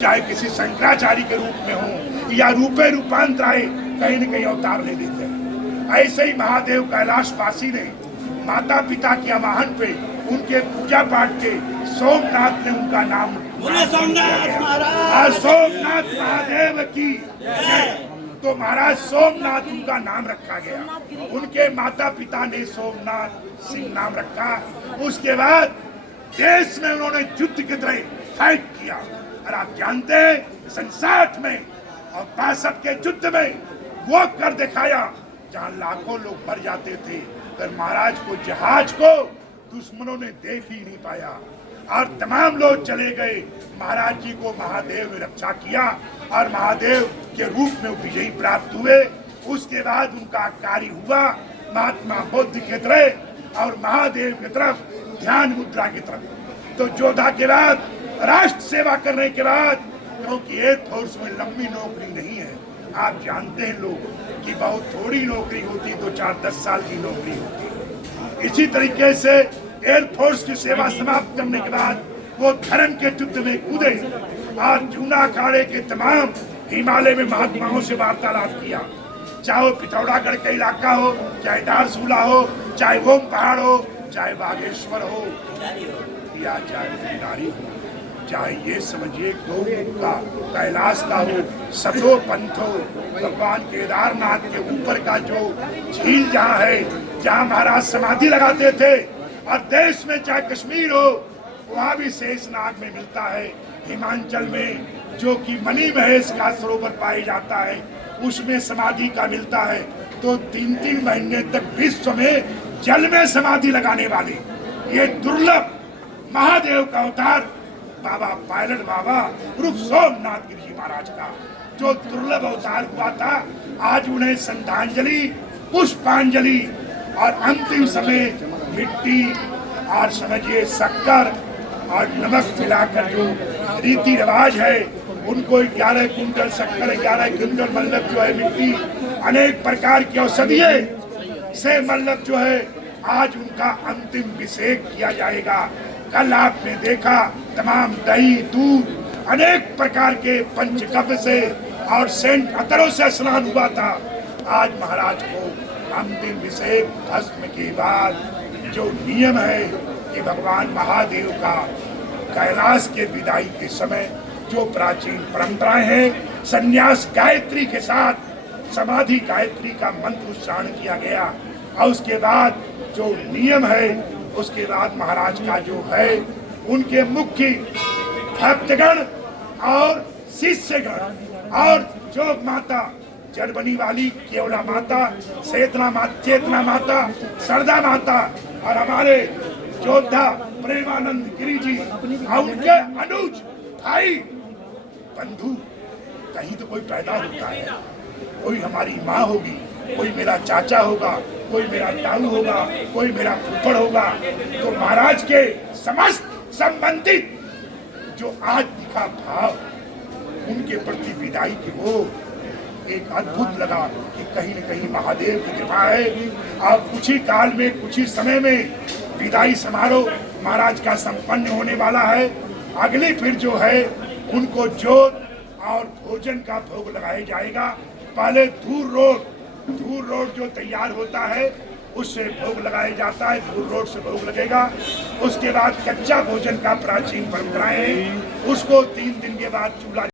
चाहे किसी शंकराचार्य के रूप में हो या रूपे रूपांतराय कहीं न कहीं अवतार ले लेते हैं। ऐसे ही महादेव कैलाशवासी ने माता पिता के आवाहन पे उनके पूजा पाठ के सोमनाथ ने उनका नाम सोमनाथ महादेव की तो महाराज सोमनाथ उनका नाम रखा गया। उनके माता पिता ने सोमनाथ सिंह नाम रखा। उसके बाद देश में उन्होंने युद्ध की तरह फाइट किया और आप जानते हैं 67 में और 62 के युद्ध में वो कर दिखाया जहां लाखों लोग मर जाते थे, पर महाराज को जहाज को दुश्मनों ने देख ही नहीं पाया और तमाम लोग चले गए। महाराज जी को महादेव ने रक्षा किया और महादेव के रूप में विजयी प्राप्त हुए। उसके बाद उनका कार्य हुआ महात्मा बुद्ध की तरह और महादेव की तरफ ध्यान मुद्रा की तरफ। तो योद्धा के बाद राष्ट्र सेवा करने के बाद, क्योंकि एयरफोर्स में लंबी नौकरी नहीं है, आप जानते हैं लोग कि बहुत थोड़ी नौकरी होती, 2-4-10 साल की नौकरी होती। इसी तरीके से एयरफोर्स की सेवा समाप्त करने के बाद वो धर्म के युद्ध में कूदे और जूना अखाड़े के तमाम हिमालय में महात्माओं से वार्तालाप किया, चाहे वो पिथौरागढ़ का इलाका हो, चाहे दारसूला हो, चाहे ओम पहाड़ हो, चाहे बागेश्वर हो या चाहे भंडारी हो, चाहे ये समझिए गौमुख का कैलाश का हो, सतो पंथ हो, भगवान केदारनाथ के ऊपर का जो झील जहाँ है, जहाँ महाराज समाधि लगाते थे, और देश में चाहे कश्मीर हो वहाँ भी शेषनाग में मिलता है। हिमाचल में जो कि मणि महेश का सरोवर पाया जाता है उसमें समाधि का मिलता है। तो 3-3 महीने तक विश्व में जल में समाधि लगाने वाले ये दुर्लभ महादेव का अवतार बाबा पायलट बाबा रूप सोमनाथ गिरी महाराज का जो दुर्लभ अवतार हुआ था, आज उन्हें श्रद्धांजलि पुष्पांजलि और अंतिम समय मिट्टी और समझिए शक्कर और नमक मिलाकर जो रीति रिवाज है, उनको 11 कुंटल शक्कर 11 कुंटल मल्लक जो है मिट्टी अनेक प्रकार की औषधियों से मल्लक जो है आज उनका अंतिम अभिषेक किया जाएगा। कल आपने देखा तमाम दही दूध अनेक प्रकार के पंचगव्य से और सेंट अतरों से स्नान हुआ था। आज महाराज को अंतिम अभिषेक भस्म के बाद जो नियम है कि भगवान महादेव का कैलाश के विदाई के समय जो प्राचीन परंपराएं हैं, संन्यास गायत्री के साथ समाधि गायत्री का मंत्र उच्चारण किया गया और उसके बाद जो नियम है, उसके बाद महाराज का जो है उनके मुख्य भक्तगण और शिष्यगण और जो माता जड़बनी वाली केवला माता, चेतना माता, सरदा माता और हमारे योद्धा प्रेमानंद गिरी जी और उनके अनुज भाई बंधु, कहीं तो कोई पैदा होता है, कोई हमारी माँ होगी, कोई मेरा चाचा होगा, कोई मेरा ताऊ होगा, कोई मेरा फूफड़ होगा। तो महाराज के समस्त संबंधित जो आज दिखा भाव उनके प्रति विदाई की हो एक अद्भुत लगा कि कहीं न कहीं महादेव की कृपा है। अब कुछ ही काल में कुछ ही समय में विदाई समारोह महाराज का संपन्न होने वाला है। अगली फिर जो है उनको जोत और भोजन का भोग लगाया जाएगा। पहले धूर रोड जो तैयार होता है उससे भोग लगाया जाता है, धूर रोड से भोग लगेगा। उसके बाद कच्चा भोजन का प्राचीन परंपराएं हैं, उसको 3 दिन के बाद चूल्हा